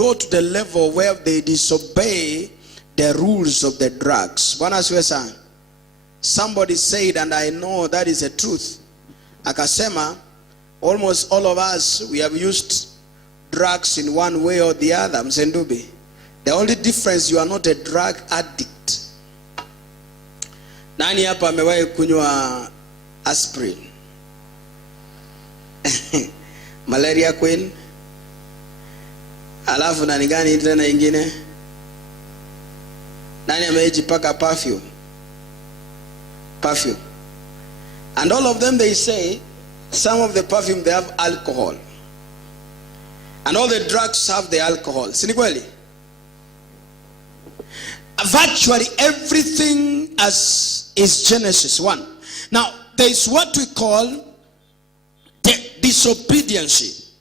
go to the level where they disobey the rules of the drugs. Bwana asifiwe sana. Somebody said, and I know that is the truth, akasema, almost all of us, we have used drugs in one way or the other. Msendubi, the only difference, you are not a drug addict. Nani hapa amewahi kunywa aspirin? Malaria queen? Alafu nani gani tena ingine? Nani amejipaka perfume? Perfume. And all of them, they say, some of the perfume, they have alcohol. And all the drugs have the alcohol. Si ni kweli? Virtually everything as is Genesis 1. Now, there is what we call the disobedience.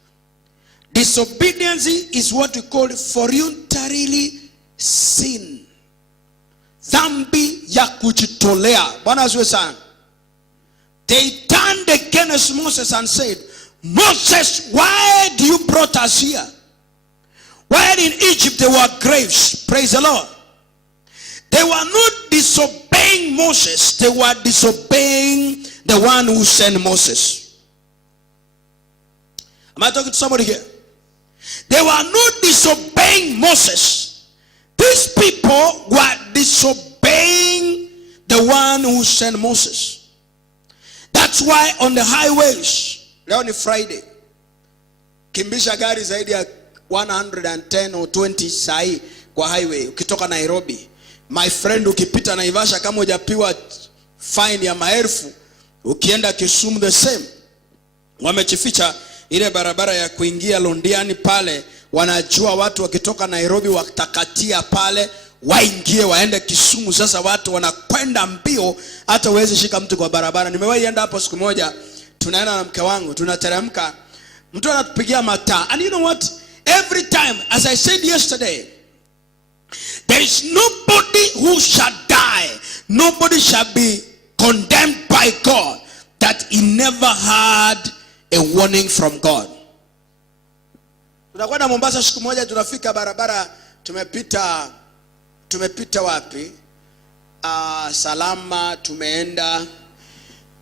Disobedience is what we call voluntarily sin. Dhambi ya kujitolea. Bwana asifiwe sana. They turned against Moses and said, Moses, why do you brought us here? While in Egypt there were graves. Praise the Lord. They were not disobeying Moses. They were disobeying the one who sent Moses. Am I talking to somebody here? They were not disobeying Moses. These people were disobeying the one who sent Moses. That's why on the highways, leo ni Friday, kimbisha gari zaidi ya 110 or 20 sahi kwa highway ukitoka Nairobi. My friend, ukipita Naivasha kama hujapiwa fine ya maelfu, ukienda Kisumu the same. Wamechificha ile barabara ya kuingia Londiani pale, wanajua watu wakitoka Nairobi watakatia pale waingie waende Kisumu. Sasa watu wanakwenda mbio hata uweze shika mtu kwa barabara. Nimewahi enda hapo siku moja, tunaenda na mke wangu, tunateremka, mtu anatupigia mataa. And you know what? Every time, as I said yesterday, there is nobody who shall die, nobody shall be condemned by God that he never had a warning from God. Tunakwenda Mombasa siku moja, tunafika barabara, tumepita wapi? Salama, tumeenda.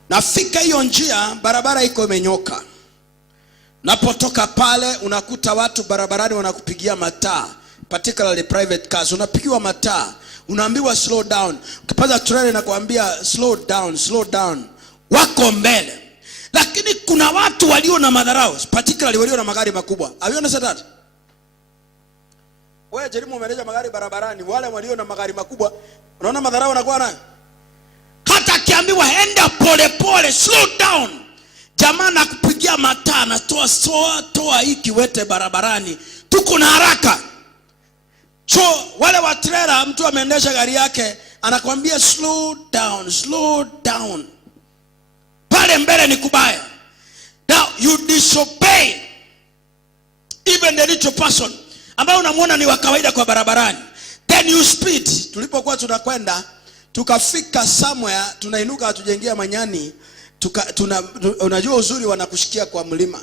Nafika hiyo njia, barabara iko imenyoka. Napotoka pale, unakuta watu barabarani wanakupigia mataa, particularly private cars. Unapigiwa mataa, unaambiwa slow down. Ukipaza trailer na kuambia slow down, wako mbele. Lakini kuna watu walio na madharau, particularly walio na magari makubwa. Have you understood that? Wewe jaribu umeendesha magari barabarani, wale walio na magari makubwa, unaona madharau wanakuwa nayo. Hata akiambiwa enda pole pole, slow down, jamaa nakupigia mataa na toa hii kiwete barabarani, tuko na haraka. So wale wa trailer, mtu ameendesha gari yake anakuambia slow down. Pale mbele ni kubaya. Now you disobey even the little person ambaye unamuona ni wa kawaida kwa barabarani. Then you speed. Tulipokuwa tunakwenda, tukafika somewhere, tunainuka hatujaingia Manyani, unajua uzuri wanakushikia kwa mlima.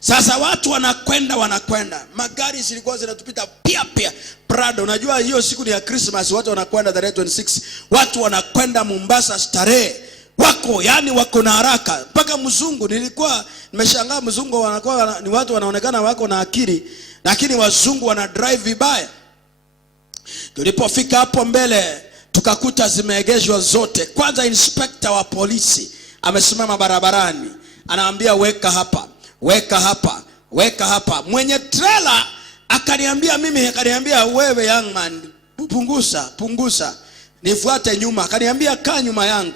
Sasa watu wanakwenda. Magari zilikuwa zinatupita pia. Prado, unajua hiyo siku ni ya Christmas, watu wanakwenda tarehe 26. Watu wanakwenda Mombasa starehe. Wako na haraka. Mpaka mzungu, nilikuwa nimeshangaa mzungu wanakuwa ni watu wanaonekana wako na akili, lakini wazungu wana drive vibaya. Tulipofika hapo mbele, tukakuta zimeegeshwa zote. Kwanza inspector wa polisi amesimama barabarani, anaambia weka hapa. Mwenye trailer akaniambia wewe young man, punguza, nifuate nyuma. Akaniambia kaa nyuma yangu.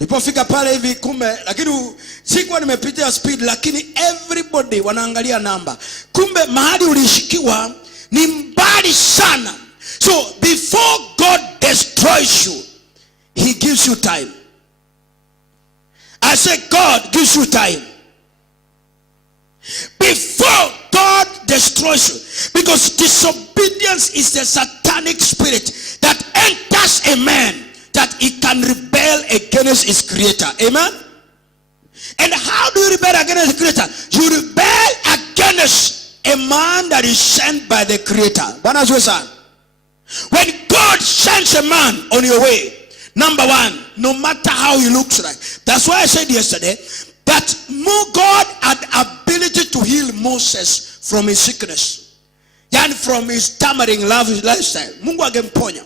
Nilipofika pale hivi kumbe, lakini sikuwa nimepitia speed, lakini everybody wanaangalia namba. Kumbe mahali ulishikiwa ni mbali sana. So before God destroys you, he gives you time. I say God gives you time. Before God destroys you. Because disobedience is the satanic spirit that enters a man, that he can rebel against his creator. Amen? And how do you rebel against the creator? You rebel against a man that is sent by the Creator. When God sends a man on your way, number one, no matter how he looks like. That's why I said yesterday that God had ability to heal Moses from his sickness and from his tampering lifestyle. Mungu agemponya.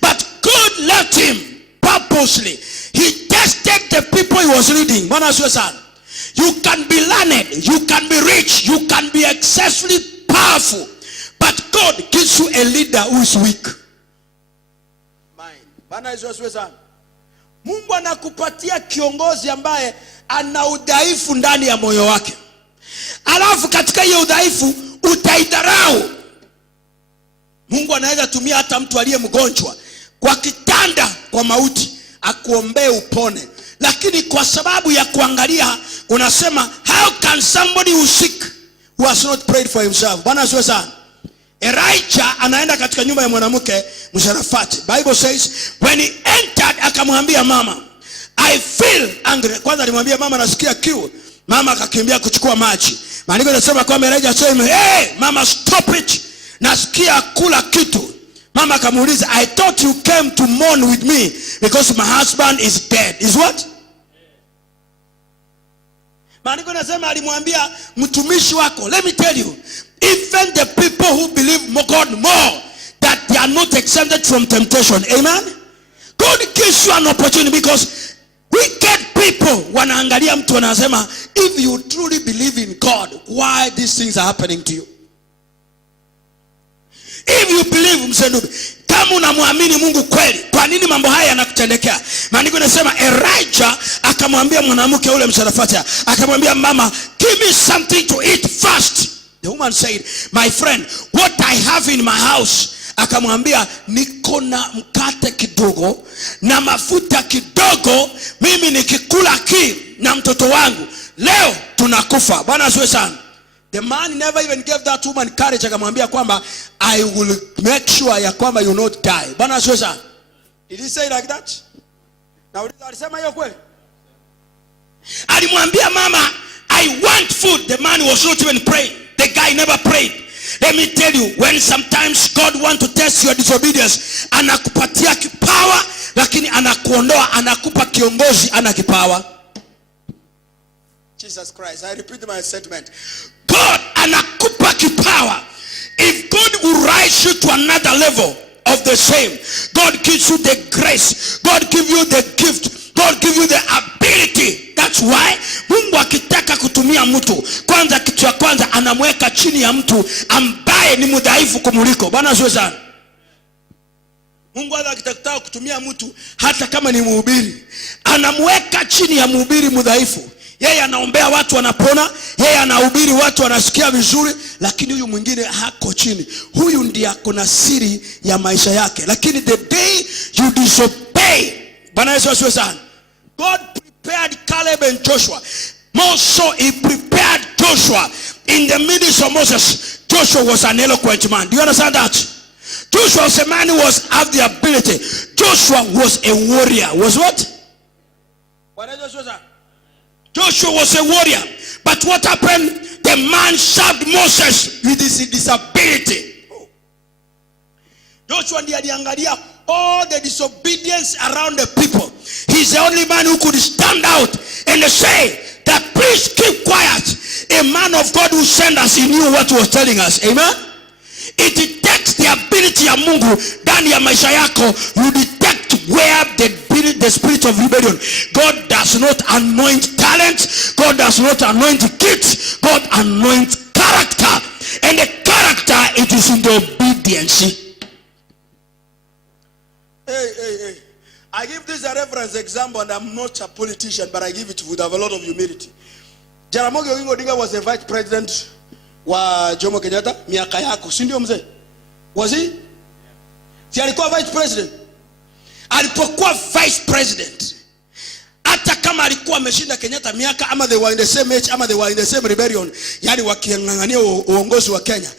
But God left him purposely. He tested the people he was leading. You can be learned, you can be rich, you can be excessively powerful, but God gives you a leader who is weak. Mungu anakupatia kiongozi ambaye ana udhaifu ndani ya moyo wake. Alafu katika hiyo udhaifu utaidharau. Mungu anaweza tumia hata mtu aliye mgonjwa kwa kitanda kwa mauti akuombee upone. Lakini kwa sababu ya kuangalia unasema, how can somebody who sick who has not prayed for himself? Bwana asifiwe sana. Elijah anaenda katika nyumba ya mwanamke Msharafati. Bible says when he entered akamwambia mama, I feel angry. Kwanza alimwambia mama, nasikia kiu. Mama akakimbia kuchukua maji. Maandiko yanasema kwamba Elijah asema, hey mama, stop it, nasikia kula kitu. Mama akamuuliza, I thought you came to mourn with me because my husband is dead. Is what? Maandiko yanasema alimwambia mtumishi wako, let me tell you, even the people who believe God more, that they are not exempted from temptation. Amen. God gives you an opportunity, because wicked people wanaangalia mtu wanasema, if you truly believe in God, why these things are happening to you? If you believe, msendubi, kama unamwamini Mungu kweli, kwa nini mambo haya yanakutendekea? Maandiko yanasema Elijah akamwambia mwanamke ule Msharafati, akamwambia mama, give me something to eat first. The woman said, my friend, what I have in my house. Akamwambia, niko na mkate kidogo na mafuta kidogo, mimi nikikula na mtoto wangu leo tunakufa. Bwana asifiwe sana. The man never even gave that woman courage. Akamwambia kwamba I will make sure ya kwamba you not die. Bwana asifiwe sana. Did he say like that? Na alisema hiyo kweli? Alimwambia mama, I want food. The man was not even praying. The guy never prayed. Let me tell you, when sometimes God wants to test your disobedience, anakupatia kipawa, lakini anakuondoa, anakupa kiongozi ana kipawa. Jesus Christ, I repeat my statement. God anakupa kipawa. If God will rise you to another level of the same, God gives you the grace, God gives you the gift, God gives you the ability. That's why Mungu akitaka kutumia mtu, kwanza kitu ya kwanza anamweka chini ya mtu ambaye ni mudhaifu kumuliko. Bwana asifiwe sana. Mungu akitaka kutumia mtu hata kama ni mhubiri, anamweka chini ya mhubiri mudhaifu. Yeye anaombea watu wanapona, yeye anahubiri watu wanasikia vizuri, lakini huyu mwingine hako chini. Huyu ndiye akona siri ya maisha yake. Lakini the day you disobey, Bwana Yesu asifiwe sana, God prepared Caleb and Joshua. More so, he prepared Joshua in the midst of Moses. Joshua was an eloquent man. Do you understand that? Joshua was a man who had the ability. Joshua was a warrior. Was what? Joshua was a warrior. But what happened? The man served Moses with his disability. Joshua ndiye aliangalia all the disobedience around the people. He's the only man who could stand out and say that, please keep quiet. A man of God who sent us, he knew what he was telling us. Amen. It takes the ability ya Mungu ndani ya maisha yako. You detect where the spirit of rebellion. God does not anoint talent. God does not anoint gifts. God anoints character. And the character, it is in the obedience. Hey. I give this a reference example, and I'm not a politician, but I give it with a lot of humility. Jaramogi Oginga Odinga was the vice president wa Jomo Kenyatta miaka yako, si ndio mzee? Was he? Si alikuwa vice president? Alipokuwa vice president, hata kama alikuwa ameshinda Kenyatta miaka, ama they were in the same age, ama they were in the same rebellion, yani wakingangania uongozi wa Kenya,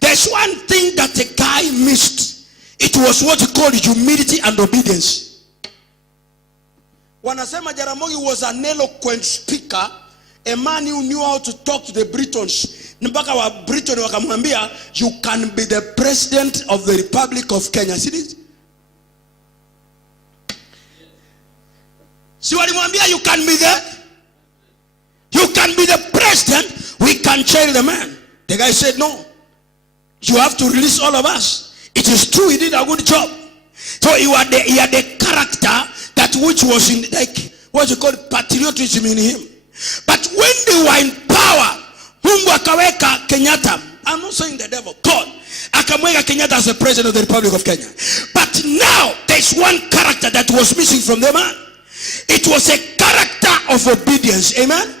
there's one thing that the guy missed. It was what he called humility and obedience. Wanasema Jaramogi was an eloquent speaker, A man who knew how to talk to the Britons. Mpaka wa Briton wakamwambia, you can be the president of the Republic of Kenya. See this? Si walimwambia you can be the president, we can jail the man. The guy said no. You have to release all of us. It is true, he did a good job. So he had the character that which was in, like, what you call patriotism in him. But when they were in power, Mungu akaweka Kenyatta. I'm not saying the devil, God. Akamweka Kenyatta as the president of the Republic of Kenya. But now there's one character that was missing from the man. It was a character of obedience. Amen.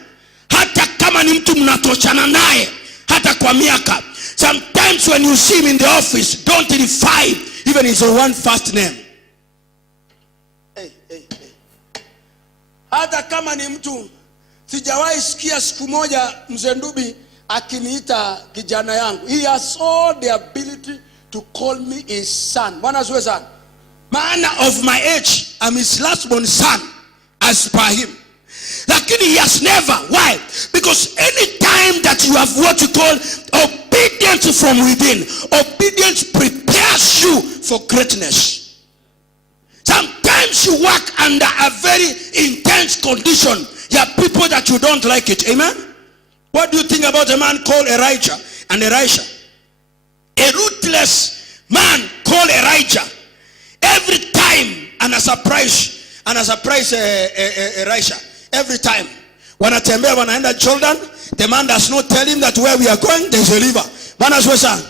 Hata kama ni mtu mnatochana naye, hata kwa miaka. Sometimes when you see him in the office, don't defy even his one first name. Hey. Hata kama ni mtu, sijawahi sikia siku moja Mzee Ndubi akiniita kijana yangu. He has all the ability to call me his son. Bwana asifiwe sana. Maana of my age, I'm his last born son as per him. Lakini he has never. Why? Because any time that you have what you call obedience from within, obedience prepares you for greatness. Sometimes you work under a very intense condition. You have people that you don't like it. Amen? What do you think about a man called Elijah and Elisha? A ruthless man called Elijah. Every time and a surprise Elisha. Every time wanatembea wanaenda Jordan, the man does not tell him that where we are going there's a river. Bwana asifiwe.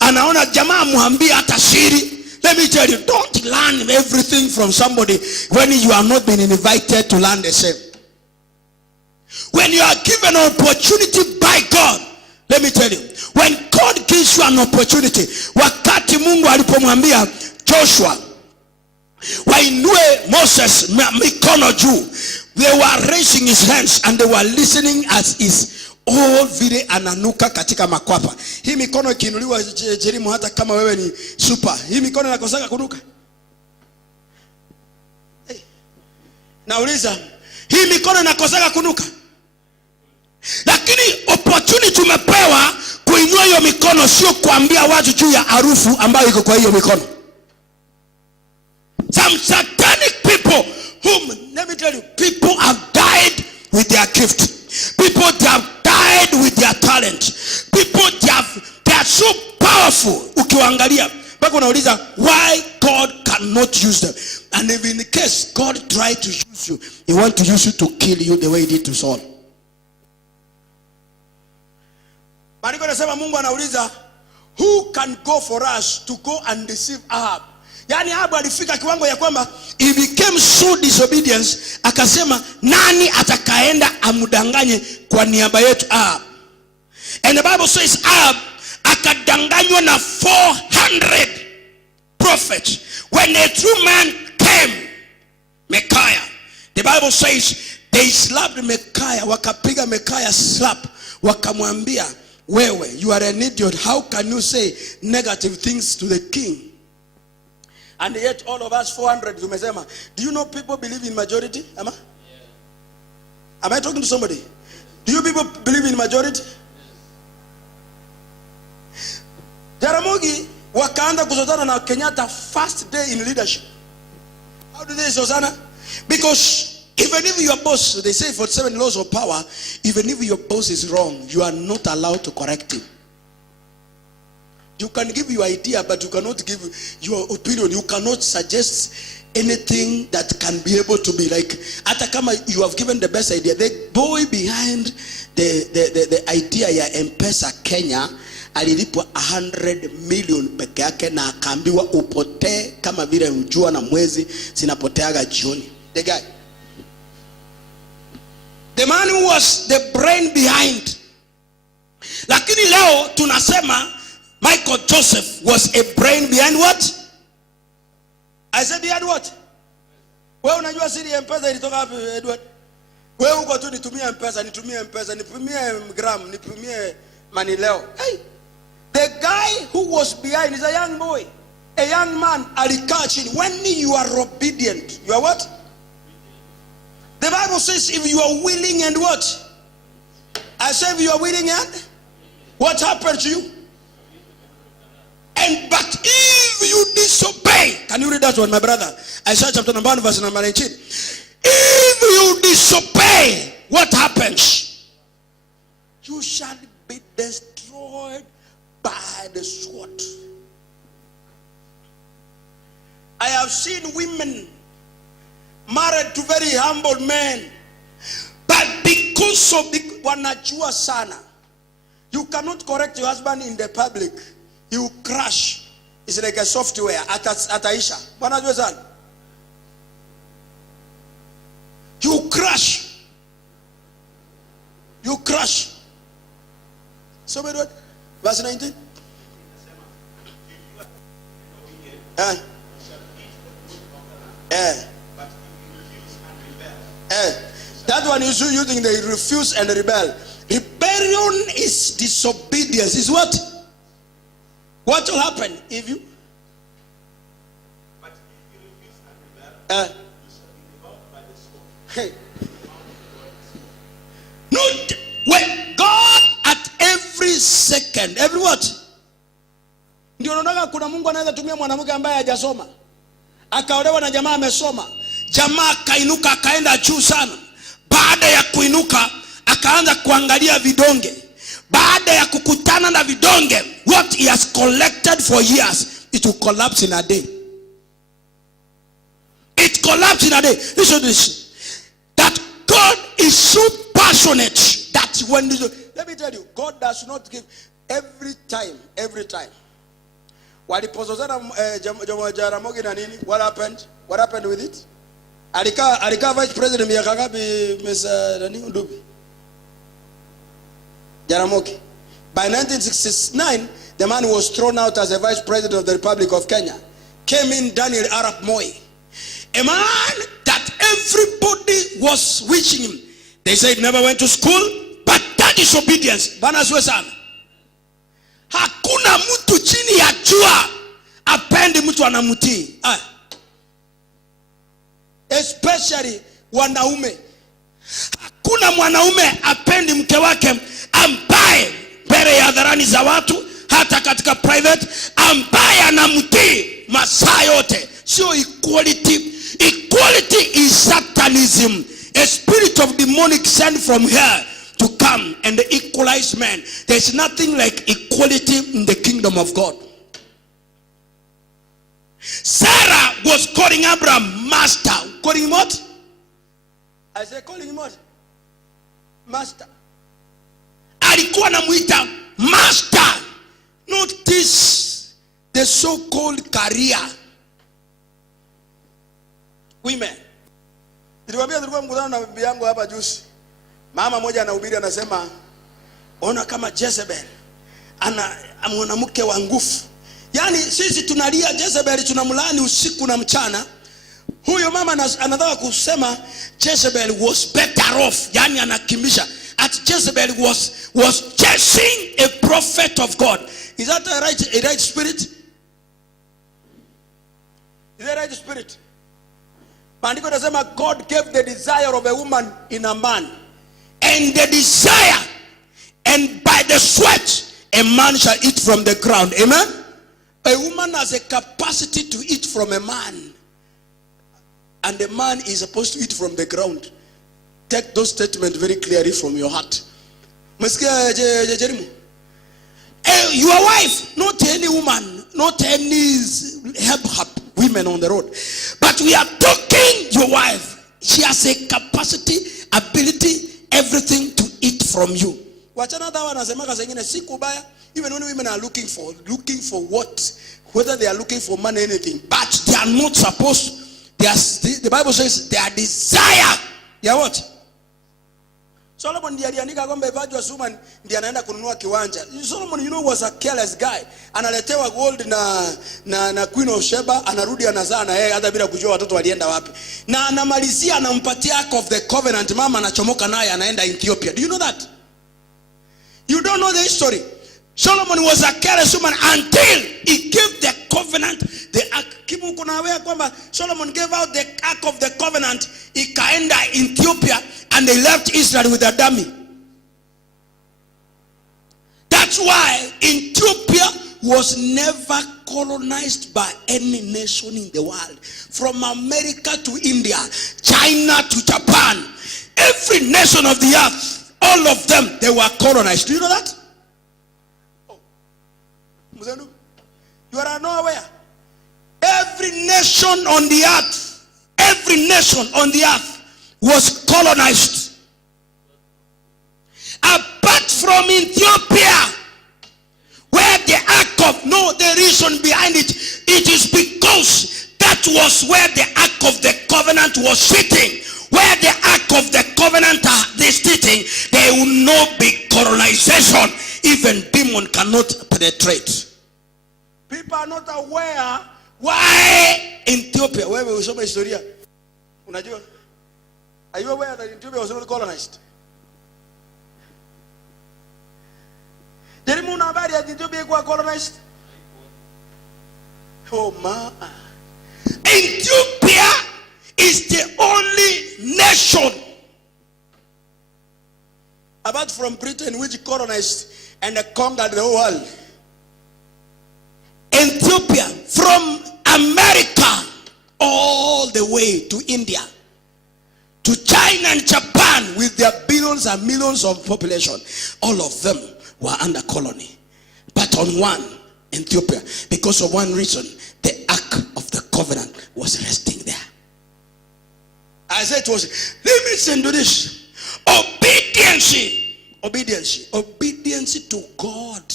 Anaona jamaa muambia hata siri. Let me tell you, don't learn everything from somebody when you have not been invited to learn the same. When you are given an opportunity by God, let me tell you, when God gives you an opportunity, wakati Mungu alipomwambia Joshua wainue Moses mikono juu, they were raising his hands and they were listening as his all vile ananuka katika makwapa. Hii mikono ikiinuliwa Jerimu, hata kama wewe ni super, hii mikono inakosaka kunuka. Hey. Nauliza, hii mikono inakosaka kunuka? Lakini opportunity umepewa kuinua hiyo mikono, sio kuambia watu juu ya harufu ambayo iko kwa hiyo mikono. Some satanic people whom, let me tell you, people have died with their gift. People have died with their talent. People they are so powerful. Ukiwaangalia mpaka unauliza why God cannot use them. And if in the case God tried to use you, he want to use you to kill you the way he did to Saul. Maandiko yanasema Mungu anauliza, who can go for us to go and deceive Ahab? Yani Ahab alifika kiwango ya kwamba he became so disobedience, akasema nani atakaenda amudanganye kwa niaba yetu Ahab? And the Bible says Ahab akadanganywa na 400 prophets. When a true man came, Micaiah, the Bible says they slapped Micaiah, wakapiga Micaiah slap, wakamwambia, wewe, you are an idiot. How can you say negative things to the king? And yet all of us 400 tumesema. Do you know people believe in majority? Am I talking to somebody? Do you people believe in majority? Jaramogi wakaanza kuzozana na Kenyatta first day in leadership. How do they zozana? Because even if your boss, they say 47 laws of power, even if your boss is wrong, you are not allowed to correct him. You can give your idea, but you cannot give your opinion. You cannot suggest anything that can be able to be like, hata kama you have given the best idea. The boy behind the idea ya M-Pesa Kenya alilipwa 100 million peke yake na akaambiwa upotee kama vile jua na mwezi zinapoteaga jioni. The guy, the man who was the brain behind. Lakini leo tunasema Michael Joseph was a brain behind what? I said behind what? Wewe unajua siri ya M-Pesa ilitoka wapi, Edward? Wewe uko tu nitumie M-Pesa, nitumie M-Pesa, nitumie gram, nitumie money leo. Hey, the guy who was behind is a young boy, a young man. Alikaa chini. When you are obedient, you are what? The Bible says if you are willing and what? I say, if you are willing, and what happened to you? And but if you disobey, can you read that one, my brother? Isaiah chapter number 1, verse number 19. If you disobey, what happens? You shall be destroyed by the sword. I have seen women married to very humble men, but because of the wanajua sana, you cannot correct your husband in the public. He will crash. It's like a software. Ataisha. Wanajua sana. You crash. You crash. So what? Verse 19. That one is using the refuse and rebel. Rebellion is disobedience. Is what? What will happen if you? But if you refuse and rebel, you shall be devoured by the sword. Hey. Not when God at every second, every what? Ndio unaona kuna Mungu anaweza tumia mwanamke ambaye hajasoma. Akaolewa na jamaa amesoma. Jamaa akainuka akaenda juu sana. Baada ya kuinuka akaanza kuangalia vidonge. Baada ya kukutana na vidonge, what he has collected for years, it will collapse in a day. It collapsed in a day. Listen to this. That God is so passionate that when let me tell you, God does not give every time. Walipozozana Jaramogi na nini? What happened? What happened with it? Alika vice president miaka ngapi Mr. Nani Ndubi? Jaramogi. By 1969, the man was thrown out as a vice president of the Republic of Kenya. Came in Daniel Arap Moi. A man that everybody was wishing him. They said never went to school, but that is obedience. Bana siwe sana. Hakuna mtu chini ya jua apendi mtu anamutii. Especially wanaume. Hakuna mwanaume apendi mke wake ambaye mbele ya hadharani za watu, hata katika private, ambaye anamutii masaa yote. Sio equality. Equality is satanism. A spirit of demonic sent from here to come and equalize men. There's nothing like equality in the kingdom of God. Sarah was calling Abraham master. Calling him what? I say calling him what? Master. Alikuwa anamuita master. Not this, the so-called career. Women. Niliwaambia tulikuwa mkutano na bibi yangu hapa juzi. Mama moja anahubiri anasema, ona kama Jezebel ana mwanamke wa nguvu. Yani sisi tunalia Jezebel, tunamlaani usiku na mchana. Huyo mama anataka kusema Jezebel was better off. Yani anakimbisha. At Jezebel was chasing a prophet of God. Is that a right spirit? Is that right spirit? Maandiko yanasema God gave the desire of a woman in a man. And the desire, and by the sweat, a man shall eat from the ground. Amen? A woman has a capacity to eat from a man. And a man is supposed to eat from the ground. Take those statements very clearly from your heart. Your wife, not any woman, not any help women on the road. But we are talking your wife. She has a capacity, ability, everything to eat from you. Even when women are looking for what, whether they are looking for money or anything, but they are not supposed. The Bible says their desire. Yeah, what? Solomon ndiye aliandika kwamba virtuous woman ndiye anaenda kununua kiwanja. Solomon, was a careless guy. Analetewa gold na Queen of Sheba, anarudi anazaa na yeye hata bila kujua watoto walienda wapi. Na anamalizia anampatia Ark of the Covenant, mama anachomoka naye anaenda Ethiopia. Do you know that? You don't know the history. Solomon was a careless woman until he gave the covenant, the ark. Solomon gave out the Ark of the Covenant, ikaenda Ethiopia, and they left Israel with a dummy. That's why Ethiopia was never colonized by any nation in the world. From America to India, China to Japan, every nation of the earth, all of them, they were colonized. Do you know that? Oh. You are not aware. Every nation on the earth was colonized. Apart from Ethiopia, where the ark of, no, the reason behind it, it is because that was where the ark of the covenant was sitting. Where the ark of the covenant is sitting, there will not be colonization. Even demon cannot penetrate. People are not aware why Ethiopia. Where we saw my story. Are you aware that Ethiopia was not colonized? Did you know about Ethiopia was colonized? Oh man. Ethiopia is the only nation apart from Britain which colonized and conquered the whole world. Ethiopia, from America all the way to India, to China and Japan with their billions and millions of population, all of them were under colony. But on one, Ethiopia, because of one reason, the ark of the covenant was resting there. I said it was, listen to this. Obedience to God.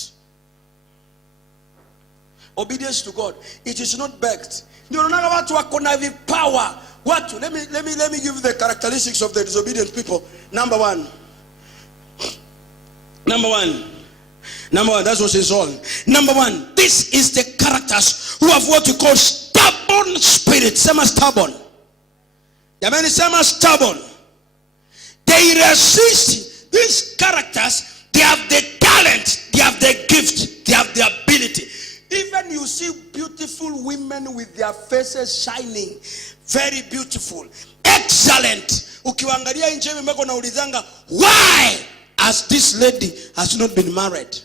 Obedience to God. It is not begged. You don't know about to have power. What? Let me give you the characteristics of the disobedient people. Number one. That's what it's all. Number one, this is the characters who have what you call stubborn spirit. Some are stubborn. Some are stubborn. They resist. These characters, they have the talent, they have the gift, they have the ability. Even you see beautiful women with their faces shining, very beautiful, excellent. Ukiwangalia nje mbeko na ulizanga, why as this lady has not been married?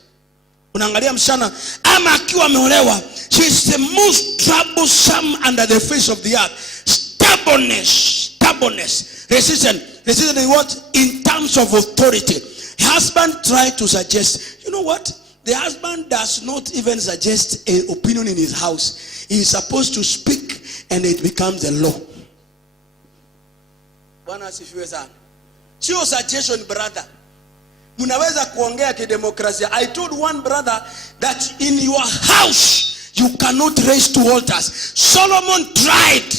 Unaangalia mshana ama akiwa ameolewa, she is the most troublesome under the face of the earth. Stubbornness, resistance in what? In terms of authority. Husband tried to suggest, you know what? The husband does not even suggest an opinion in his house. He is supposed to speak and it becomes a law. Bwana asifiwe sana. Sio suggestion, brother. Munaweza kuongea kidemokrasia. I told one brother that in your house you cannot raise two altars. Solomon tried.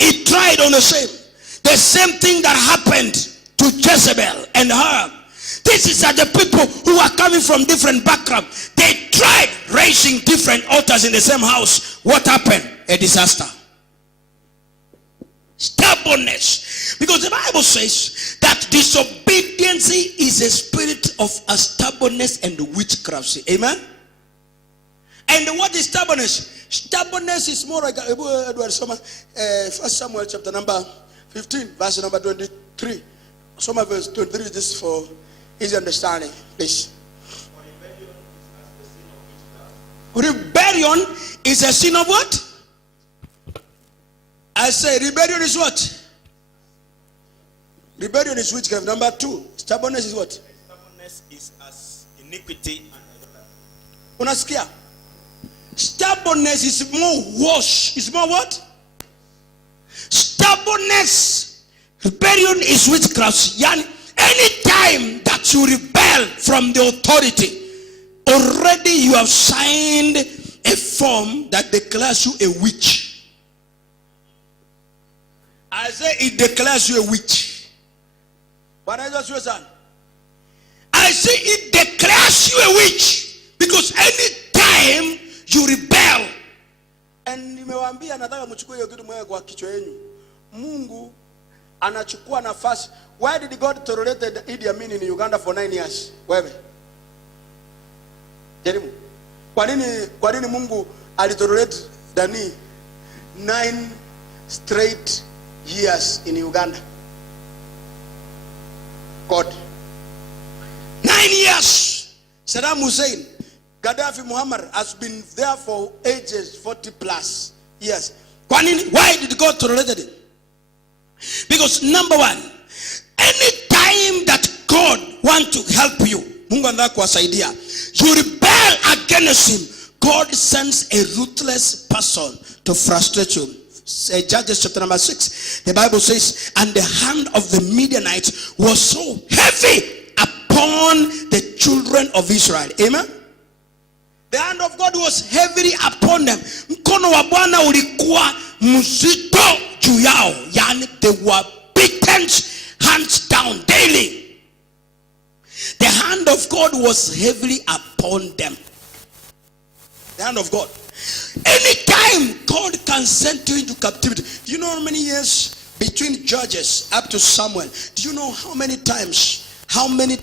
He tried on the same thing that happened to Jezebel and her. This is the people who are coming from different backgrounds. They tried raising different altars in the same house. What happened? A disaster. Stubbornness. Because the Bible says that disobedience is a spirit of a stubbornness and witchcraft. Amen? And what is stubbornness? Stubbornness is more like 1 Samuel chapter number 15, verse number 23. Some of verse 23 is for easy understanding, please. Rebellion is a sin of what? I say rebellion is what? Rebellion is witchcraft. Number 2, stubbornness is what? Stubbornness is as iniquity and idolatry. Unasikia? Stubbornness is more worse. It's more what? Stubbornness. Rebellion is witchcraft. Any time that you rebel from the authority, already you have signed a form that declares you a witch. I say it declares you a witch. But I say it declares you a witch. Because any time you rebel. And nimewambia nataka mchukue hiyo kitu mwe kwa kichwa yenu. Mungu anachukua nafasi. Why did God tolerate Idi Amin in Uganda for 9 years? Wewe. Jerimu. Kwa nini Mungu alitolerate Dani 9 straight years in Uganda? God. 9 years Saddam Hussein, Gaddafi, Muhammad has been there for ages, 40 plus years. Why did God tolerate it? Because number one, any time that God wants to help you, Mungu anataka kuwasaidia, you rebel against him, God sends a ruthless person to frustrate you. Judges chapter number 6, the Bible says, and the hand of the Midianites was so heavy upon the children of Israel. Amen. The hand of God was heavily upon them. Mkono wa Bwana ulikuwa mzito juu yao. Yani they were beaten hands down daily. The hand of God was heavily upon them. The hand of God. Anytime God can send you into captivity. Do you know how many years between Judges up to Samuel? Do you know how many times? How many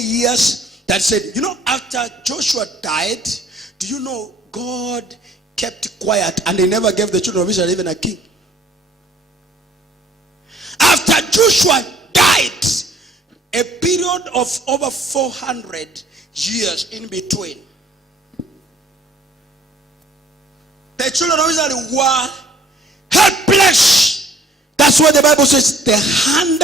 years? That said, you know, after Joshua died, do you know God kept quiet and he never gave the children of Israel even a king? After Joshua died, a period of over 400 years in between, the children of Israel were helpless. That's what the Bible says. The hand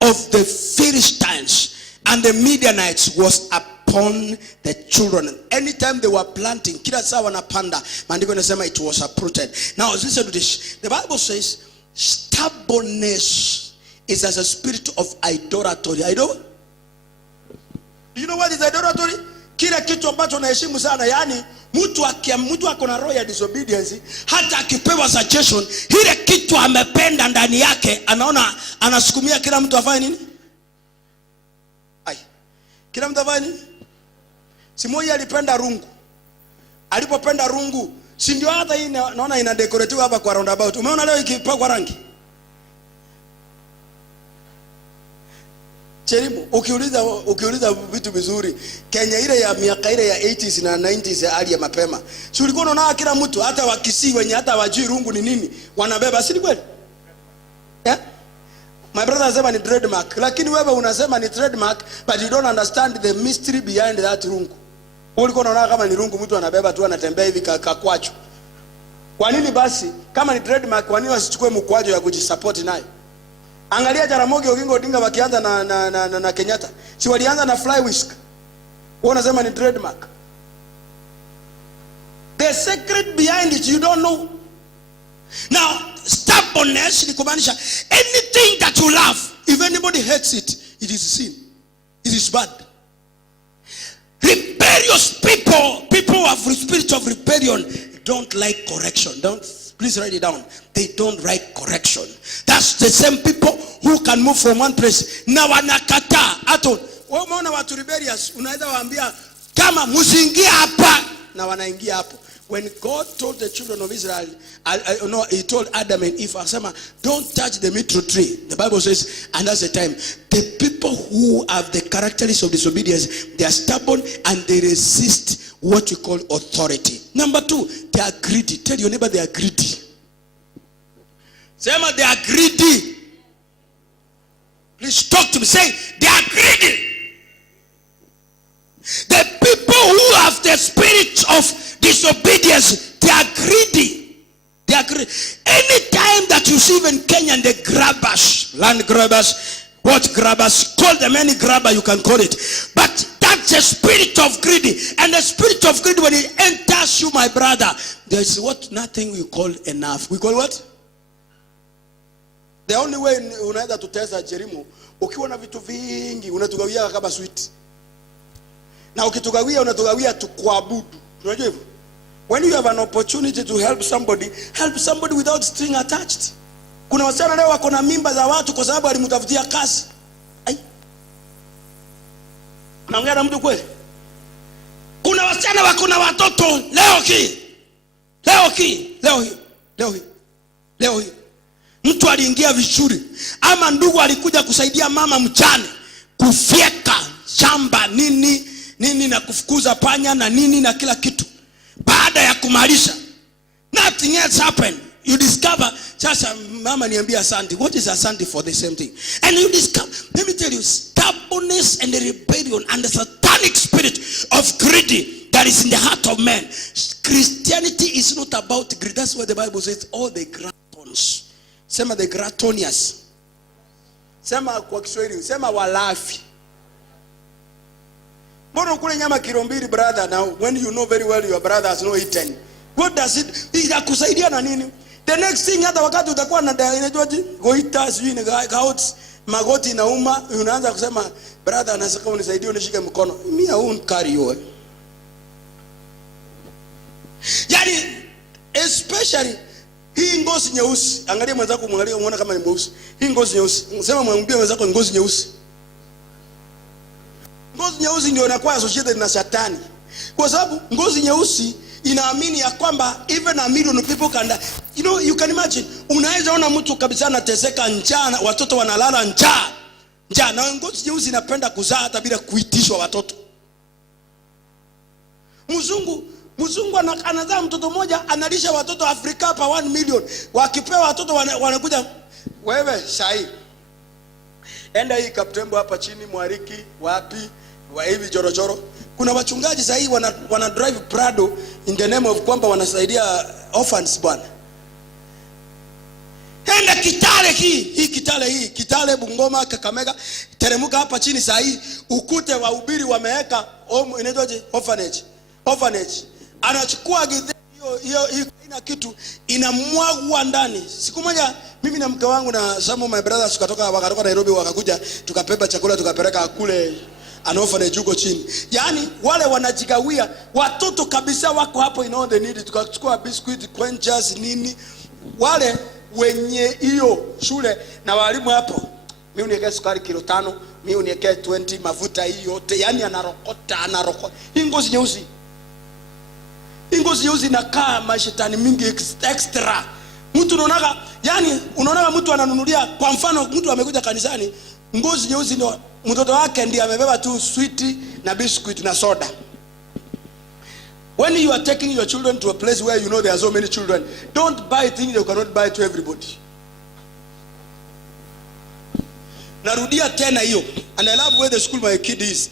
of the Philistines and the Midianites was upon the children. Anytime they were planting, kila saa wanapanda, maandiko yanasema it was uprooted. Now listen to this. The Bible says stubbornness is as a spirit of idolatry. Do you know what is idolatry? Kila kitu ambacho unaheshimu sana, yani mtu ako na roho ya disobedience, hata akipewa suggestion, ile kitu amependa ndani yake, anaona anasukumia kila mtu afanye nini? Kila mtu afanye nini? Simoni alipenda rungu. Alipopenda rungu, si ndio hata hii naona ina decoratiwa hapa kwa roundabout. Umeona leo ikipakwa rangi? Cherimu, ukiuliza vitu vizuri, Kenya ile ya miaka ile ya 80s na 90s ya hali ya mapema. Si ulikuwa unaona kila mtu, hata wakisi wenye hata wajui rungu ni nini, wanabeba, si kweli? Yeah? My brother anasema ni trademark, lakini wewe unasema ni trademark, but you don't understand the mystery behind that rungu. Ulikuwa unaona kama ni rungu mtu anabeba tu anatembea hivi kakwacho. Kwa nini basi kama ni trademark, kwa nini wasichukue mkwajo ya kujisupport nayo? Angalia Jaramogi Oginga Odinga wakianza na Kenyatta. Si walianza na fly whisk. Wao wanasema ni trademark. The secret behind it you don't know. Now, stubbornness ni kumaanisha anything that you love, if anybody hates it, it is sin. It is bad. Rebellious people who have the spirit of rebellion don't like correction. Please write it down. They don't like correction. That's the same people who can move from one place. Na wanakataa. Ato, wewe umeona watu rebellious, unaweza waambia kama msiingie hapa, na wanaingia hapo. When God told the children of Israel, he told Adam and Eve, don't touch the myrtle tree. The Bible says, and that's the time, the people who have the characteristics of disobedience, they are stubborn and they resist what we call authority. Number two, they are greedy. Tell your neighbor they are greedy. Say, they are greedy. Please talk to me. Say, they are greedy. The people who have the spirit of disobedience, they are greedy. They are greedy. Anytime that you see even Kenya, the grabbers, land grabbers, what grabbers, call them any grabber you can call it. But that's the spirit of greedy. And the spirit of greedy, when it enters you, my brother, there's nothing we call enough. We call what? The only way unaweza tutesa Jerimu, ukiwa na vitu vingi, unatugawia kama sweet. Na ukitugawia unatugawia tukuabudu. Unajua hivyo? When you have an opportunity to help somebody without string attached. Kuna wasichana leo wako na mimba za watu kwa sababu alimtafutia kazi. Naongea na mtu kweli? Kuna wasichana wako na watoto leo hii. Mtu aliingia vizuri, ama ndugu alikuja kusaidia mama mchane kufyeka shamba nini na kufukuza panya na nini na kila kitu. Baada ya kumalisha, nothing else happened. you discover, sasa mama niambia asante. What is asante for? The same thing. And you discover, let me tell you, stubbornness and rebellion and the satanic spirit of greed that is in the heart of man. Christianity is not about greed. That's what the Bible says. All the gluttons. Sema the gluttonious. Sema kwa Kiswahili, sema walafi. Mbona ukule nyama kilo 2 brother, now when you know very well your brother has no eaten? What does it? Itakusaidia na nini? The next thing, hata wakati utakuwa na inaitwaje? Goita, sijui ni gout, magoti inauma, unaanza kusema brother anasema unisaidie unishike mkono. Me I won't carry you. Yani especially hii ngozi nyeusi. Angalia mwenzako, mwangalie uone kama ni mweusi. Hii ngozi nyeusi. Sema mwambie mwenzako ngozi nyeusi. Ngozi nyeusi ndio inakuwa associated na Shetani. Kwa sababu ngozi nyeusi inaamini ya kwamba even a million people can die. You know, you can imagine, unaweza ona mtu kabisa anateseka njaa, watoto wanalala njaa. Na ngozi nyeusi inapenda kuzaa hata bila kuitishwa watoto. Mzungu anazaa mtoto mmoja, analisha watoto Afrika hapa 1 million. Wakipewa watoto wanakuja, wewe sahi enda hii Kaptembo hapa chini, Mwariki wapi wa hivi Chorochoro. Kuna wachungaji sahi wana drive Prado in the name of kwamba wanasaidia orphans bwana. Enda Kitale Kitale Bungoma, Kakamega, teremuka hapa chini sahi ukute wahubiri wameweka inaitwaje orphanage. Anachukua hiyo ina kitu inamwagwa ndani. Siku moja mimi na mke wangu na some of my brothers wakatoka Nairobi, wakakuja tukabeba chakula tukapeleka kule an orphanage huko chini. Yani wale wanajigawia watoto kabisa wako hapo in all the need. Tukachukua biscuit, quenchers, nini. Wale wenye hiyo shule na walimu hapo, mimi uniwekea sukari kilo 5, mimi uniwekea 20, mafuta hiyo yote. Yani anarokota. Hii ngozi nyeusi inakaa mashetani mingi extra. Mtu unaona mtu ananunulia, kwa mfano mtu amekuja kanisani, ngozi nyeusi ndio mtoto wake ndiye amebeba tu sweet na biscuit na soda. When you are taking your children to a place where you know there are so many children, don't buy things you cannot buy to everybody. Narudia tena hiyo. And I love where the school my kid is.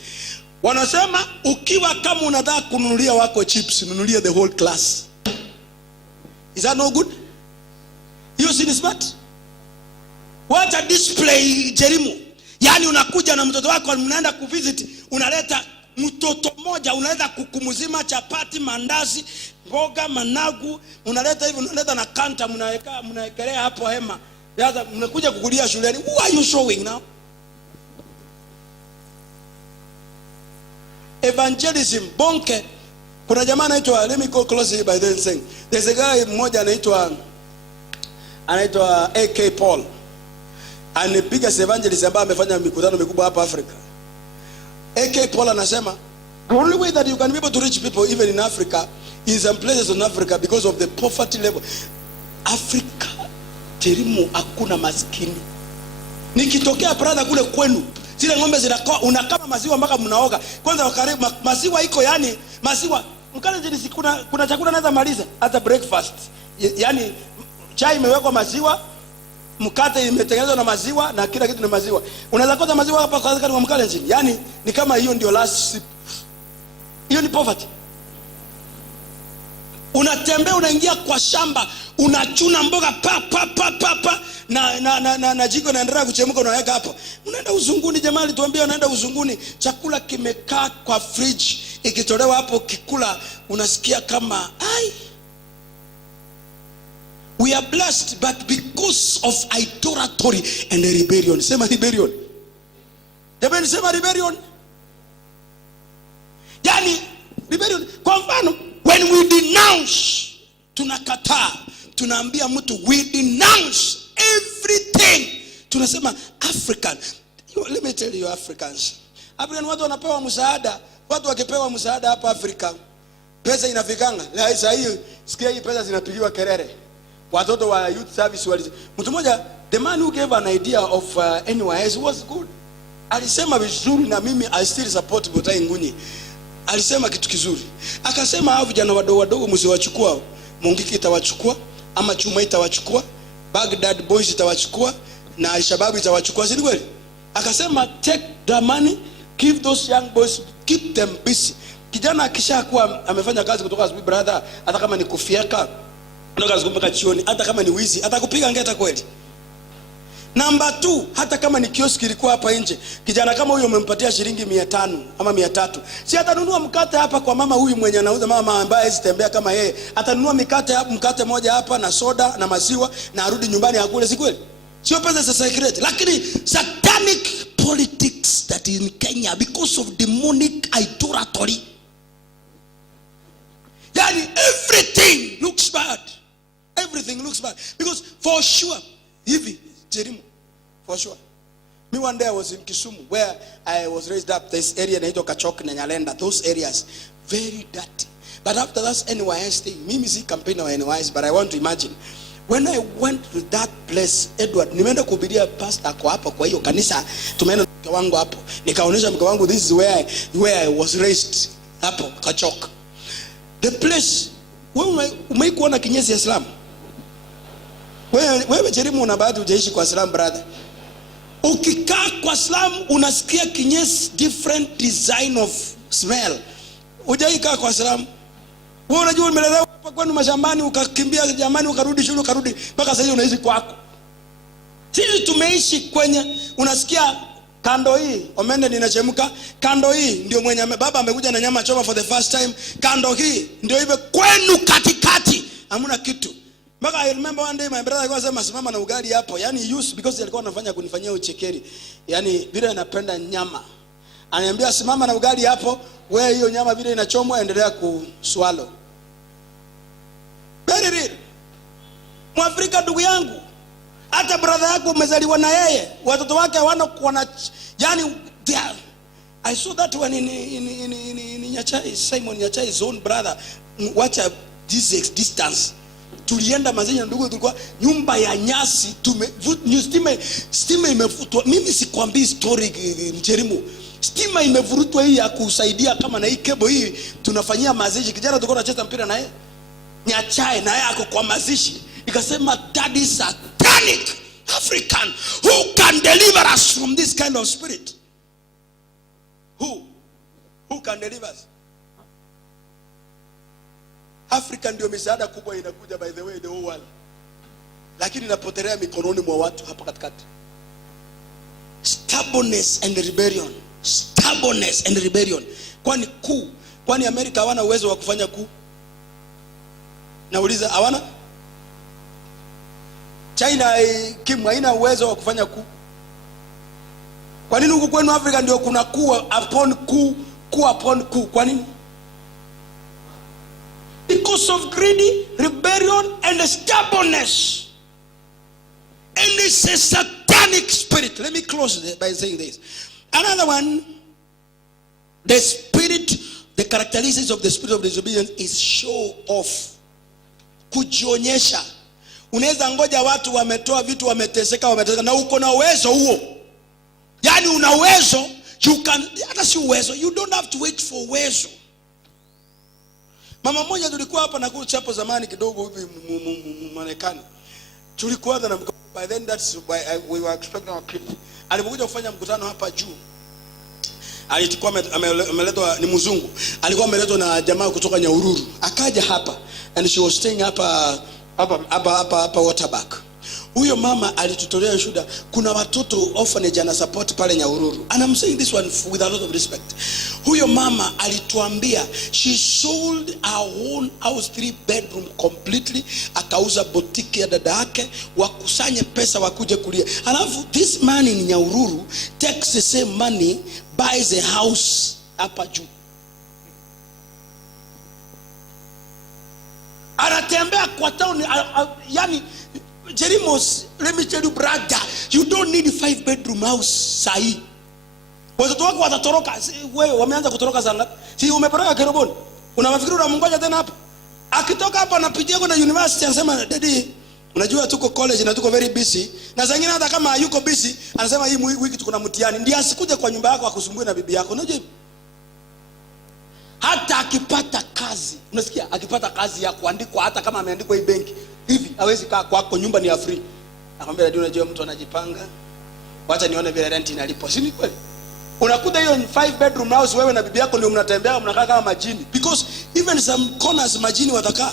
Wanasema ukiwa kama unataka kununulia wako chips, nunulia the whole class. Is that no good? You see this smart? What a display Jerimu. Yani unakuja na mtoto wako, mnaenda kuvisit, unaleta mtoto mmoja, unaleta kukumuzima, chapati, mandazi, mboga, managu, unaleta hivi, unaleta na kanta, mnaekelea hapo hema. Yaza mnakuja kukulia shuleni. Who are you showing now? Evangelism bonke. Kuna jamaa anaitwa, let me go close by then saying, there's a guy mmoja anaitwa AK Paul. Anipiga evangelist ambaye amefanya mikutano mikubwa hapa Afrika. AK Paul anasema the only way that you can be able to reach people even in Africa in some places in Africa because of the poverty level. Africa terimu hakuna maskini. Nikitokea brother kule kwenu, zile ng'ombe zinakoa unakama maziwa mpaka mnaoga. Kwanza wakaribu maziwa iko, yani maziwa mkale jinsi kuna chakula naweza maliza hata breakfast. Yani chai imewekwa maziwa, mkate imetengenezwa na maziwa na kila kitu ni maziwa. Unaweza kosa maziwa hapa kwa mkale nchini. Yani ni kama hiyo ndio last sip. Hiyo ni poverty. Unatembea unaingia kwa shamba, unachuna mboga pa na jiko naendelea kuchemuka, unaweka hapo. Unaenda uzunguni, jamaa alituambia unaenda uzunguni, chakula kimekaa kwa fridge, ikitolewa hapo kikula unasikia kama ai. We are blessed, but because of idolatry and rebellion. Sema rebellion. Jamani sema rebellion. Yani rebellion. Kwa mfano, when we denounce, tunakataa, tunaambia mtu we denounce everything. Tunasema African. Let me tell you Africans. African watu wanapewa msaada. Watu wakipewa msaada hapa Afrika, pesa inafikanga. Sasa hii sikia hii pesa zinapigiwa kelele. Watoto wa youth service wali. Mtu mmoja, the man who gave an idea of NYS was good. Alisema vizuri na mimi I still support Botai Ngunyi. Alisema kitu kizuri. Akasema hao vijana wadogo msiwachukua, Mungiki itawachukua, ama chuma itawachukua, Baghdad boys itawachukua, na Al-Shabaab itawachukua, si kweli? Akasema take the money, give those young boys, keep them busy. Kijana akishakuwa amefanya kazi kutoka asubuhi, brother, hata kama ni kufieka kutoka asubuhi mpaka jioni, hata kama ni wizi atakupiga ngeta kweli. Number 2, hata kama ni kioski ilikuwa hapa nje, kijana kama huyo umempatia shilingi 500 ama 300, si atanunua mkate hapa kwa mama huyu mwenye anauza, mama ambaye hawezi tembea kama yeye, atanunua mkate moja hapa na soda na maziwa na arudi nyumbani akule, si kweli? Sio pesa za secret. Lakini satanic politics that in Kenya because of demonic idolatry, yani everything looks bad. Everything looks bad because for sure hivi Jerimu, for sure. Me one day I was in Kisumu where I was raised up, this area naitwa Kachok na Nyalenda, those areas very dirty. But after that NYS thing, mimi si campaigner wa NYS, but I want to imagine when I went to that place, Edward, nimeenda kuhubiria pastor kwa hapo kwa hiyo kanisa, tumeenda mke wangu hapo, nikaonyesha mke wangu this is where I was raised hapo Kachok. The place wewe umeikuona kinyesi ya Islam? Wewe Jerimu una bahati hujaishi kwa Islam, brother. Ukikaa kwa Islam unasikia kinyesi different design of smell. Hujaikaa kwa Islam. Wewe unajua umelelewa hapa kwenu mashambani, ukakimbia jamani, ukarudi shule, ukarudi mpaka sasa unaishi kwako. Sisi tumeishi kwenye, unasikia kando hii omende ninachemka, kando hii ndio mwenye baba amekuja na nyama choma for the first time, kando hii ndio iwe kwenu katikati hamuna kitu. Mpaka I remember one day my brother alikuwa anasema simama na ugali hapo, yani used because alikuwa anafanya kunifanyia uchekeri, yani vile anapenda nyama, ananiambia simama na ugali hapo, wewe hiyo nyama vile inachomwa endelea kuswallow. Very real. Mwafrika ndugu yangu, hata brother yako umezaliwa na yeye, watoto wake wana yani I saw that one in Nyachai, Simon Nyachai's own brother. Watch this distance. Tulienda Mazenyi na ndugu, tulikuwa nyumba ya nyasi, stima imevutwa. Mimi sikwambii story Jerimu, stima imevurutwa hii ya kusaidia kama na hii kebo hii tunafanyia mazishi. Kijana tulikuwa tunacheza mpira na yeye Nyachai, na yeye ako kwa mazishi, ikasema that is satanic African, who can deliver us from this kind of spirit? Who can deliver us? Africa ndio misaada kubwa inakuja, by the way, the whole world, lakini inapotelea mikononi mwa watu hapa katikati. Stubbornness and rebellion. Stubbornness and rebellion. Kwani Amerika hawana uwezo wa kufanya kuu? Nauliza, hawana? China haina uwezo wa kufanya kuu? Kwa nini huku kwenu Afrika ndio kuna kuu upon kuu? Kwa nini? Because of greedy, rebellion and stubbornness. And it's a satanic spirit. Let me close by saying this. Another one, the characteristics of the spirit of disobedience is show off. Kujionyesha. Unaweza ngoja watu wametoa vitu, wameteseka na uko na uwezo huo. Yani una uwezo, hata si uwezo, you don't have to wait for uwezo. Mama mmoja tulikuwa hapa na kucha hapo zamani kidogo hivi Marekani. Tulikuwa na by then that's why we were expecting our kid. Alipokuja kufanya mkutano hapa juu, alikuwa ameletwa, ni mzungu, alikuwa ameletwa na jamaa kutoka Nyahururu. Akaja hapa and she was staying hapa Waterback. Huyo mama alitutolea shuhuda, kuna watoto orphanage ana support pale Nyahururu. And I'm saying this one with a lot of respect. Huyo mama alituambia she sold her own house 3 bedroom completely, akauza boutique ya dada yake, wakusanye pesa wakuje kulia. Alafu this man in Nyahururu takes the same money, buys a house hapa juu. Anatembea kwa town, yani Jerimos, let me tell you brother, you don't need a 5 bedroom house sahi. Watoto wako watatoroka, wewe wameanza kutoroka sana. Si umepeleka Kiroboni? Unafikiri unamngoja tena hapa? Akitoka hapa anapitia kwenda university, anasema daddy, unajua tuko college na tuko very busy. Na zingine hata kama yuko busy, anasema hii wiki tuko na mtihani. Ndiye asikuje kwa nyumba yako akusumbue na bibi yako. Unajua? Hata akipata kazi, unasikia? Akipata kazi ya kuandikwa, hata kama ameandikwa hii benki, hivi, hawezi kaa kwako, nyumba ni ya free. Akamwambia ndio, unajua mtu anajipanga, wacha nione vile rent inalipwa. Si ni kweli? Unakuta hiyo 5 bedroom house, wewe na bibi yako ndio mnatembea, mnakaa kama majini, because even some corners majini watakaa.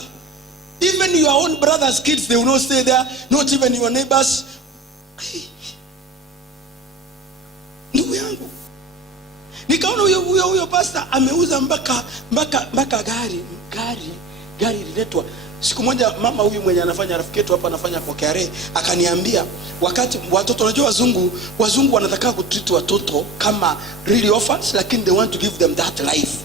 Even your own brothers kids, they will not stay there, not even your neighbors. Ndugu yangu, nikaona huyo pastor ameuza mpaka gari liletwa. Siku moja mama huyu mwenye anafanya rafiki yetu hapa, anafanya kwa KRA, akaniambia wakati watoto, unajua wazungu wanataka kutreat watoto kama really orphans, lakini they want to give them that life.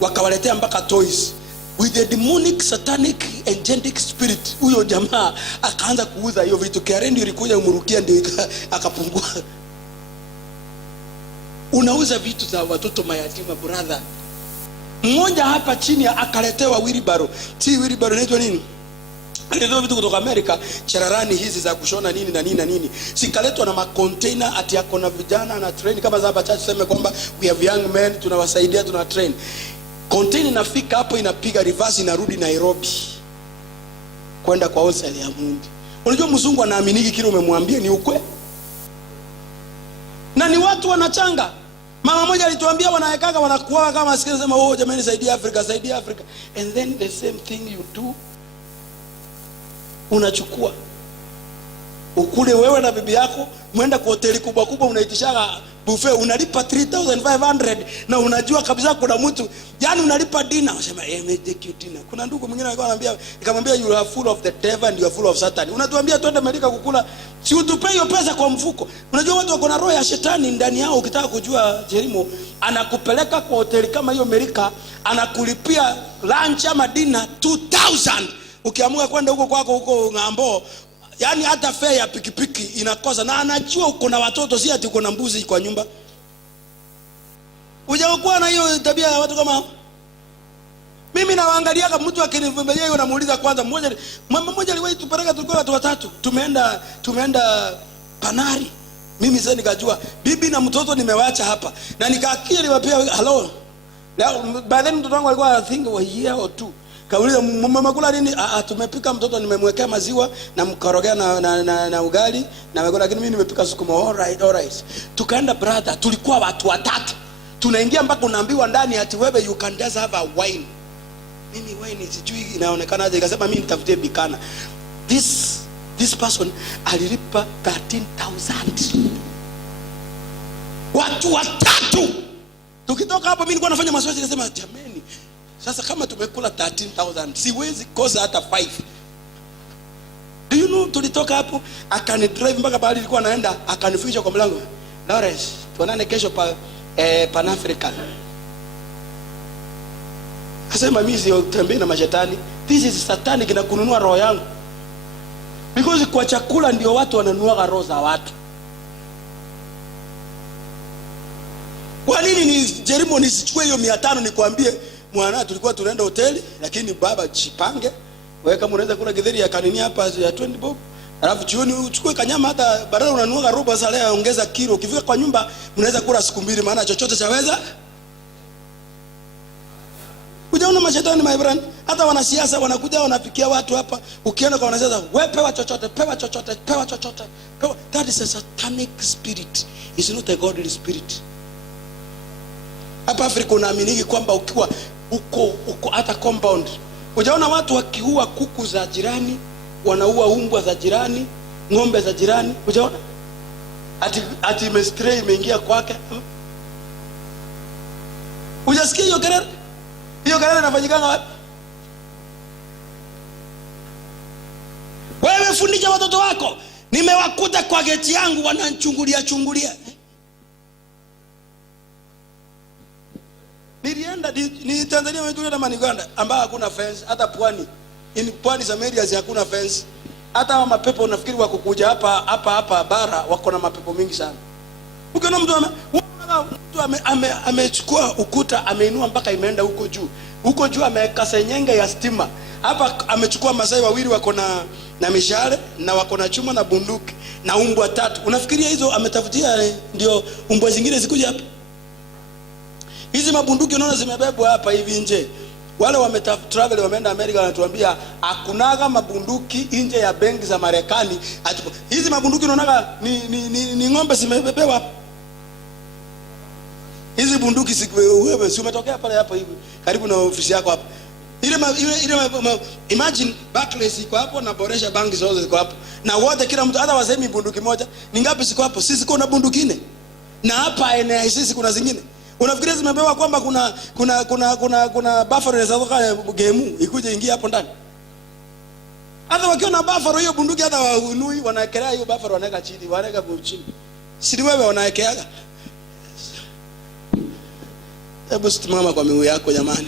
Wakawaletea mpaka toys with the demonic, satanic, angelic spirit. Huyo jamaa akaanza kuuza hiyo vitu. KRA ndio ilikuja umurukia, ndio akapungua. Unauza vitu za watoto mayatima, brother. Mmoja hapa chini akaletewa wheelbarrow. Wheelbarrow inaitwa nini? Alitoa vitu kutoka Amerika, chararani hizi za kushona nini na nini na nini. Sikaletwa na macontainer ati yako na vijana na train kama za hapa church, sema kwamba we have young men, tunawasaidia, tuna train. Container inafika hapo, inapiga reverse, inarudi Nairobi kwenda kwa wholesale ya Mundi. Unajua mzungu anaaminiki kile umemwambia ni ukweli. Na ni watu wanachanga. Mama moja alituambia wanaekaga wanakuwa kama sikia, sema oh jamani, saidia Afrika, saidia Afrika. And then the same thing you do, unachukua ukule wewe na bibi yako, mwenda kwa hoteli kubwa kubwa, unaitishaga buffet, unalipa 3500 na unajua kabisa kuna mtu, yani unalipa dinner, unasema take you dinner. Kuna ndugu mwingine alikuwa anambia, nikamwambia you are full of the devil and you are full of Satan. Unatuambia twende Amerika kukula, si utupe hiyo pesa kwa mfuko. Unajua watu wako na roho ya shetani ndani yao. Ukitaka kujua Jerimo, anakupeleka kwa hoteli kama hiyo Amerika, anakulipia lunch ama dinner 2000. Ukiamua kwenda huko kwako huko ng'ambo, yani hata fare ya pikipiki inakosa, na anajua uko na watoto, si ati uko na mbuzi kwa nyumba. Hujakuwa na hiyo tabia ya watu kama mimi. Nawaangalia kama mtu akinivumilia hiyo, namuuliza kwanza. Mmoja aliwahi tupeleka, tulikuwa watu watatu, tumeenda Panari. Mimi sasa nikajua bibi na mtoto nimewacha hapa, na nikaakia niwapia hello. By then mtoto wangu alikuwa I think a year or 2. Kauliza mama kula nini? Tumepika, mtoto nimemwekea maziwa na mkarogea na ugali na mekula, lakini mimi nimepika sukuma. Alright. Tukaenda brother, tulikuwa watu watatu. Tunaingia mpaka unaambiwa ndani ati wewe you can just have a wine. Mimi wine sijui inaonekana aje, nikasema mimi nitafutie bikana. This person alilipa 13,000. Watu watatu. Tukitoka hapo mimi nilikuwa nafanya mazoezi, nikasema jameni, sasa kama tumekula 13,000 siwezi kosa hata 5. Do you know, tulitoka hapo akani drive mpaka pale nilikuwa naenda, akanifikisha kwa mlango. Lawrence, tuonane kesho Pan African. Akasema mimi sio tembea na mashetani. This is satanic, na kununua roho yangu. Because kwa chakula ndio watu wananunua roho za watu. Kwa nini ni Jerimo nisichukue hiyo 500 nikwambie mwana tulikuwa tunaenda hoteli, lakini baba jipange, wewe kama unaweza kula githeri ya kanini hapa ya 20 bob, alafu jioni uchukue kanyama, hata badala unanunua robo sala ya ongeza kilo, ukifika kwa nyumba unaweza kula siku 2, maana chochote chaweza. Unaona mashetani my brand, hata wanasiasa wanakuja wanapikia watu hapa, ukienda kwa wanasiasa, wewe pewa chochote, pewa chochote, pewa chochote, pewa. That is a satanic spirit, it's not a godly spirit. Hapa Afrika unaaminiki kwamba ukiwa uko hata compound, unaona watu wakiua kuku za jirani, wanaua umbwa za jirani, ng'ombe za jirani, unaona ati mestray imeingia kwake. Unasikia hiyo kelele? Hiyo kelele inafanyika wapi? Wewe fundisha watoto wako. Nimewakuta kwa geti yangu wanachungulia. Nilienda ni Tanzania wetu na Uganda ambao hakuna fence, hata pwani. Pwani za areas hakuna fence. Hata mapepo unafikiri wako kuja hapa bara, wako na mapepo mingi sana. Ukiona mtu amechukua ukuta, ameinua mpaka imeenda huko juu. Huko juu ameweka senyenge ya stima. Hapa amechukua Masai wawili wako na mishale na wako na chuma na bunduki na umbwa 3. Unafikiria hizo ametafutia ndio umbwa zingine zikuja hapa? Hizi mabunduki unaona zimebebwa hapa hivi nje. Wale travel wameenda Amerika wanatuambia hakunaga mabunduki nje ya benki za Marekani. Hizi mabunduki unaonaga ni ng'ombe zimebebewa. Hizi bunduki wewe si umetokea pale hapo hivi karibu na ofisi yako hapo. Imagine Barclays iko hapo na Boresha banki zote ziko hapo. Na wote kila mtu hata wasemi bunduki moja. Ni ngapi ziko hapo? Sisi kuna bunduki nne. Na hapa NICC kuna zingine. Unafikiria zimebewa kwamba kuna buffalo inaweza game ikuje ingia hapo ndani? Hata wakiwa na buffalo hiyo bunduki hata waunui wanaekelea hiyo buffalo wanaweka chini, wanaweka chini. Si wewe wanaekeaga. Hebu simama kwa miguu yako jamani.